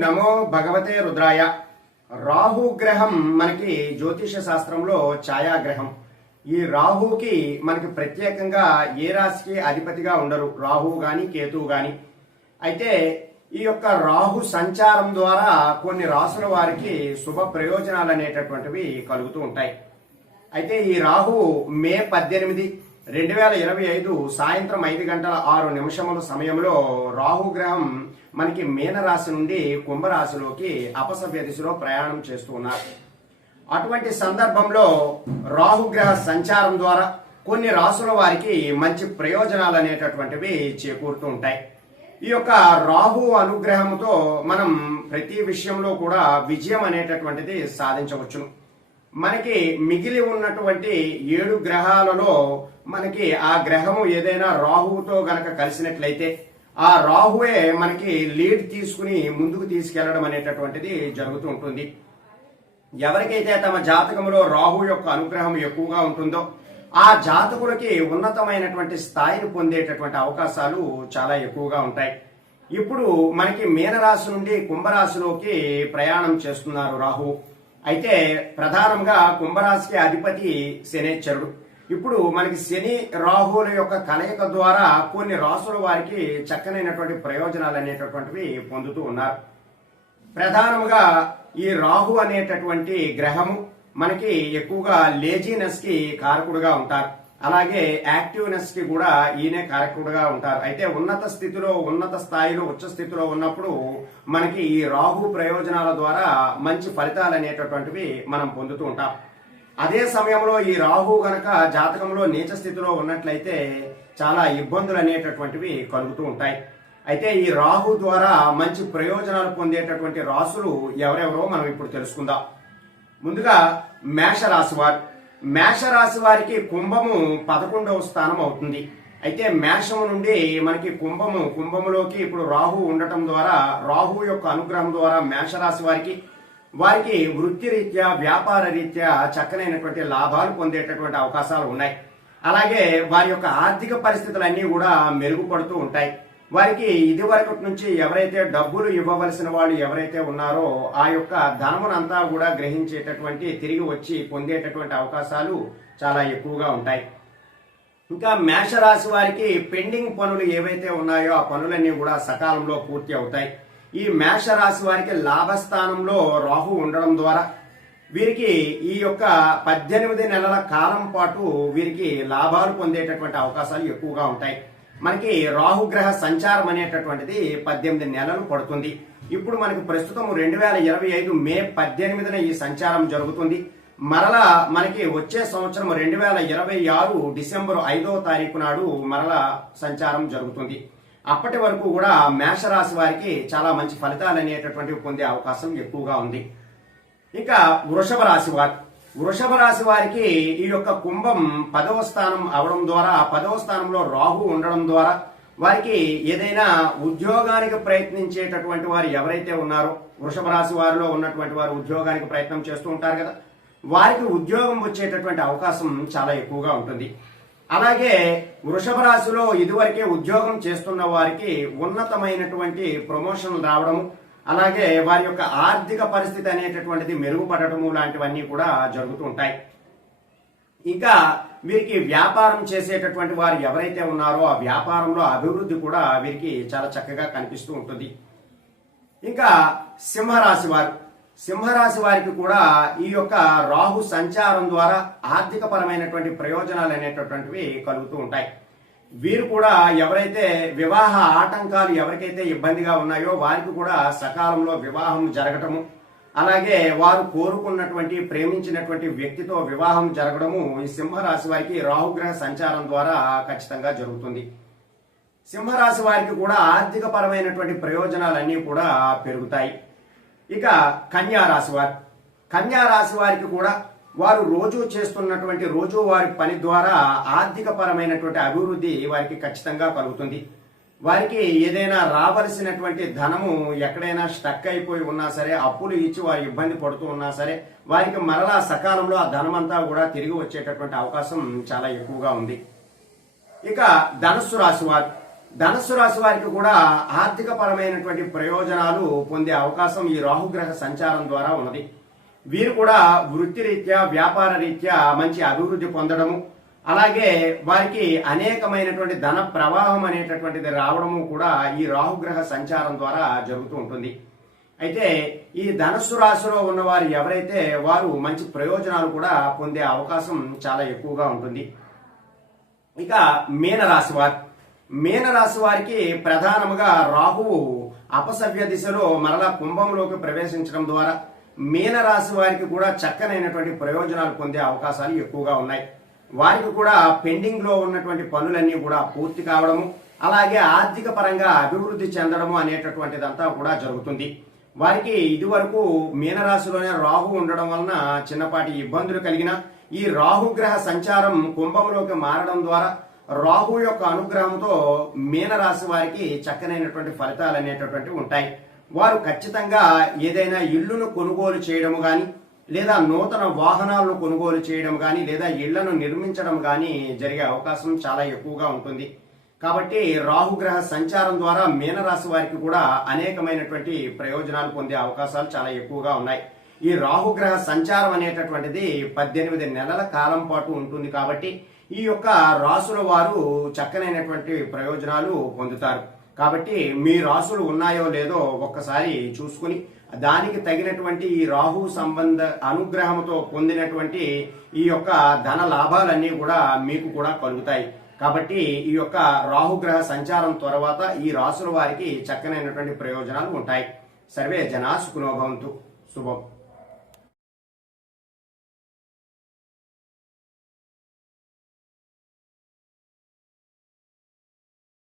నమో భగవతే రుద్రాయ. రాహు గ్రహం మనకి జ్యోతిష శాస్త్రంలో ఛాయాగ్రహం. ఈ రాహుకి మనకి ప్రత్యేకంగా ఏ రాశికి అధిపతిగా ఉండరు, రాహువు గాని కేతువు గాని. అయితే ఈ యొక్క రాహు సంచారం ద్వారా కొన్ని రాసుల వారికి శుభ ప్రయోజనాలు అనేటటువంటివి కలుగుతూ ఉంటాయి. అయితే ఈ రాహు మే 18, 2025 సాయంత్రం 5:06 సమయంలో రాహుగ్రహం మనకి మీనరాశి నుండి కుంభరాశిలోకి అపసవ్య దిశలో ప్రయాణం చేస్తూ ఉన్నారు. అటువంటి సందర్భంలో రాహుగ్రహ సంచారం ద్వారా కొన్ని రాసుల వారికి మంచి ప్రయోజనాలు అనేటటువంటివి చేకూరుతూ ఉంటాయి. ఈ యొక్క రాహు అనుగ్రహంతో మనం ప్రతి విషయంలో కూడా విజయం అనేటటువంటిది సాధించవచ్చును. మనకి మిగిలి ఉన్నటువంటి 7 గ్రహాలలో మనకి ఆ గ్రహము ఏదైనా రాహువుతో గనక కలిసినట్లయితే ఆ రాహువే మనకి లీడ్ తీసుకుని ముందుకు తీసుకెళ్లడం అనేటటువంటిది జరుగుతూ ఉంటుంది. ఎవరికైతే తమ జాతకంలో రాహు యొక్క అనుగ్రహం ఎక్కువగా ఉంటుందో ఆ జాతకులకి ఉన్నతమైనటువంటి స్థాయిని పొందేటటువంటి అవకాశాలు చాలా ఎక్కువగా ఉంటాయి. ఇప్పుడు మనకి మీనరాశి నుండి కుంభరాశిలోకి ప్రయాణం చేస్తున్నారు రాహు. అయితే ప్రధానంగా కుంభరాశికి అధిపతి శనేశ్వరుడు. ఇప్పుడు మనకి శని రాహుల యొక్క కలయిక ద్వారా కొన్ని రాసుల వారికి చక్కనైనటువంటి ప్రయోజనాలు అనేటటువంటివి పొందుతూ ఉన్నారు. ప్రధానంగా ఈ రాహు అనేటటువంటి గ్రహము మనకి ఎక్కువగా లేజీనెస్ కి కారకుడుగా ఉంటారు. అలాగే యాక్టివ్నెస్ కి కూడా ఈయనే కారకుడుగా ఉంటారు. అయితే ఉన్నత స్థితిలో, ఉన్నత స్థాయిలో, ఉచ్చ స్థితిలో ఉన్నప్పుడు మనకి ఈ రాహు ప్రయోజనాల ద్వారా మంచి ఫలితాలు అనేటటువంటివి మనం పొందుతూ ఉంటాం. అదే సమయంలో ఈ రాహు గనక జాతకంలో నీచ స్థితిలో ఉన్నట్లయితే చాలా ఇబ్బందులు అనేటటువంటివి కలుగుతూ ఉంటాయి. అయితే ఈ రాహు ద్వారా మంచి ప్రయోజనాలు పొందేటటువంటి రాసులు ఎవరెవరో మనం ఇప్పుడు తెలుసుకుందాం. ముందుగా మేషరాశి వారు. మేషరాశి వారికి కుంభము 11వ స్థానం అవుతుంది. అయితే మేషము నుండి మనకి కుంభములోకి ఇప్పుడు రాహు ఉండటం ద్వారా, రాహు యొక్క అనుగ్రహం ద్వారా మేషరాశి వారికి వృత్తి రీత్యా, వ్యాపార రీత్యా చక్కనైనటువంటి లాభాలు పొందేటటువంటి అవకాశాలు ఉన్నాయి. అలాగే వారి యొక్క ఆర్థిక పరిస్థితులన్నీ కూడా మెరుగుపడుతూ ఉంటాయి. వారికి ఇదివరకు నుంచి ఎవరైతే డబ్బులు ఇవ్వవలసిన వాళ్ళు ఎవరైతే ఉన్నారో ఆ యొక్క ధనమునంతా కూడా గ్రహించేటటువంటి, తిరిగి వచ్చి పొందేటటువంటి అవకాశాలు చాలా ఎక్కువగా ఉంటాయి. ఇంకా మేషరాశి వారికి పెండింగ్ పనులు ఏవైతే ఉన్నాయో ఆ పనులన్నీ కూడా సకాలంలో పూర్తి అవుతాయి. ఈ మేషరాశి వారికి లాభస్థానంలో రాహు ఉండడం ద్వారా వీరికి ఈ యొక్క 18 నెలల కాలం పాటు వీరికి లాభాలు పొందేటటువంటి అవకాశాలు ఎక్కువగా ఉంటాయి. మనకి రాహుగ్రహ సంచారం అనేటటువంటిది 18 నెలలు పడుతుంది. ఇప్పుడు మనకి ప్రస్తుతం 2025 మే 18న ఈ సంచారం జరుగుతుంది. మరలా మనకి వచ్చే సంవత్సరం 2026 డిసెంబర్ 5వ తారీఖు నాడు మరలా సంచారం జరుగుతుంది. అప్పటి వరకు కూడా మేషరాశి వారికి చాలా మంచి ఫలితాలు అనేటటువంటివి పొందే అవకాశం ఎక్కువగా ఉంది. ఇంకా వృషభ రాశి వారికి ఈ యొక్క కుంభం 10వ స్థానం అవడం ద్వారా, 10వ స్థానంలో రాహు ఉండడం ద్వారా వారికి ఏదైనా ఉద్యోగానికి ప్రయత్నించేటటువంటి వారు ఎవరైతే ఉన్నారో, వృషభ రాశి వారిలో ఉన్నటువంటి వారు ఉద్యోగానికి ప్రయత్నం చేస్తూ ఉంటారు కదా, వారికి ఉద్యోగం వచ్చేటటువంటి అవకాశం చాలా ఎక్కువగా ఉంటుంది. అలాగే వృషభ రాశిలో ఇదివరకే ఉద్యోగం చేస్తున్న వారికి ఉన్నతమైనటువంటి ప్రమోషన్లు రావడము, అలాగే వారి యొక్క ఆర్థిక పరిస్థితి అనేటటువంటిది మెరుగుపడటము లాంటివన్నీ కూడా జరుగుతూ ఉంటాయి. ఇంకా వీరికి వ్యాపారం చేసేటటువంటి వారు ఎవరైతే ఉన్నారో ఆ వ్యాపారంలో అభివృద్ధి కూడా వీరికి చాలా చక్కగా కనిపిస్తూ ఉంటుంది. ఇంకా సింహరాశి వారికి కూడా ఈ యొక్క రాహు సంచారం ద్వారా ఆర్థిక పరమైనటువంటి ప్రయోజనాలు అనేటటువంటివి కలుగుతూ ఉంటాయి. వీరు కూడా ఎవరైతే వివాహ ఆటంకాలు ఎవరికైతే ఇబ్బందిగా ఉన్నాయో వారికి కూడా సకాలంలో వివాహం జరగటము, అలాగే వారు కోరుకున్నటువంటి, ప్రేమించినటువంటి వ్యక్తితో వివాహం జరగడము ఈ సింహరాశి వారికి రాహుగ్రహ సంచారం ద్వారా ఖచ్చితంగా జరుగుతుంది. సింహరాశి వారికి కూడా ఆర్థిక పరమైనటువంటి ప్రయోజనాలన్నీ కూడా పెరుగుతాయి. ఇక కన్యా రాశి వారికి కూడా వారు రోజు చేస్తున్నటువంటి రోజువారి పని ద్వారా ఆర్థిక పరమైనటువంటి అభివృద్ధి వారికి ఖచ్చితంగా కలుగుతుంది. వారికి ఏదైనా రావలసినటువంటి ధనము ఎక్కడైనా స్టక్ అయిపోయి ఉన్నా సరే, అప్పులు ఇచ్చి వారు ఇబ్బంది పడుతూ ఉన్నా సరే, వారికి మరలా సకాలంలో ఆ ధనమంతా కూడా తిరిగి వచ్చేటటువంటి అవకాశం చాలా ఎక్కువగా ఉంది. ఇక ధనుస్సు రాశి వారు. ధనస్సు రాశి వారికి కూడా ఆర్థిక పరమైనటువంటి ప్రయోజనాలు పొందే అవకాశం ఈ రాహుగ్రహ సంచారం ద్వారా ఉన్నది. వీరు కూడా వృత్తిరీత్యా వ్యాపార రీత్యా మంచి అభివృద్ధి పొందడము, అలాగే వారికి అనేకమైనటువంటి ధన ప్రవాహం అనేటటువంటిది రావడము కూడా ఈ రాహుగ్రహ సంచారం ద్వారా జరుగుతూ ఉంటుంది. అయితే ఈ ధనస్సు రాశిలో ఉన్నవారు ఎవరైతే వారు మంచి ప్రయోజనాలు కూడా పొందే అవకాశం చాలా ఎక్కువగా ఉంటుంది. ఇక మీనరాశి వారికి ప్రధానముగా రాహువు అపసవ్య దిశలో మరలా కుంభంలోకి ప్రవేశించడం ద్వారా మీనరాశి వారికి కూడా చక్కనైనటువంటి ప్రయోజనాలు పొందే అవకాశాలు ఎక్కువగా ఉన్నాయి. వారికి కూడా పెండింగ్ లో ఉన్నటువంటి పనులన్నీ కూడా పూర్తి కావడము, అలాగే ఆర్థిక పరంగా అభివృద్ధి చెందడము అనేటటువంటిదంతా కూడా జరుగుతుంది. వారికి ఇదివరకు మీనరాశిలోనే రాహు ఉండడం వలన చిన్నపాటి ఇబ్బందులు కలిగిన ఈ రాహుగ్రహ సంచారం కుంభంలోకి మారడం ద్వారా రాహు యొక్క అనుగ్రహంతో మీనరాశి వారికి చక్కనైనటువంటి ఫలితాలు అనేటటువంటివి ఉంటాయి. వారు ఖచ్చితంగా ఏదైనా ఇళ్లును కొనుగోలు చేయడము గాని, లేదా నూతన వాహనాలను కొనుగోలు చేయడం గాని, లేదా ఇళ్లను నిర్మించడం గాని జరిగే అవకాశం చాలా ఎక్కువగా ఉంటుంది. కాబట్టి రాహుగ్రహ సంచారం ద్వారా మీనరాశి వారికి కూడా అనేకమైనటువంటి ప్రయోజనాలు పొందే అవకాశాలు చాలా ఎక్కువగా ఉన్నాయి. ఈ రాహుగ్రహ సంచారం అనేటటువంటిది 18 నెలల కాలం పాటు ఉంటుంది. కాబట్టి ఈ యొక్క రాసుల వారు చక్కనైనటువంటి ప్రయోజనాలు పొందుతారు. కాబట్టి మీ రాసులు ఉన్నాయో లేదో ఒక్కసారి చూసుకుని దానికి తగినటువంటి ఈ రాహు సంబంధ అనుగ్రహంతో పొందినటువంటి ఈ యొక్క ధన లాభాలన్నీ కూడా మీకు కూడా కలుగుతాయి. కాబట్టి ఈ యొక్క రాహుగ్రహ సంచారం తర్వాత ఈ రాసుల వారికి చక్కనైనటువంటి ప్రయోజనాలు ఉంటాయి. సర్వే జనా సుఖినో భవంతు. శుభం.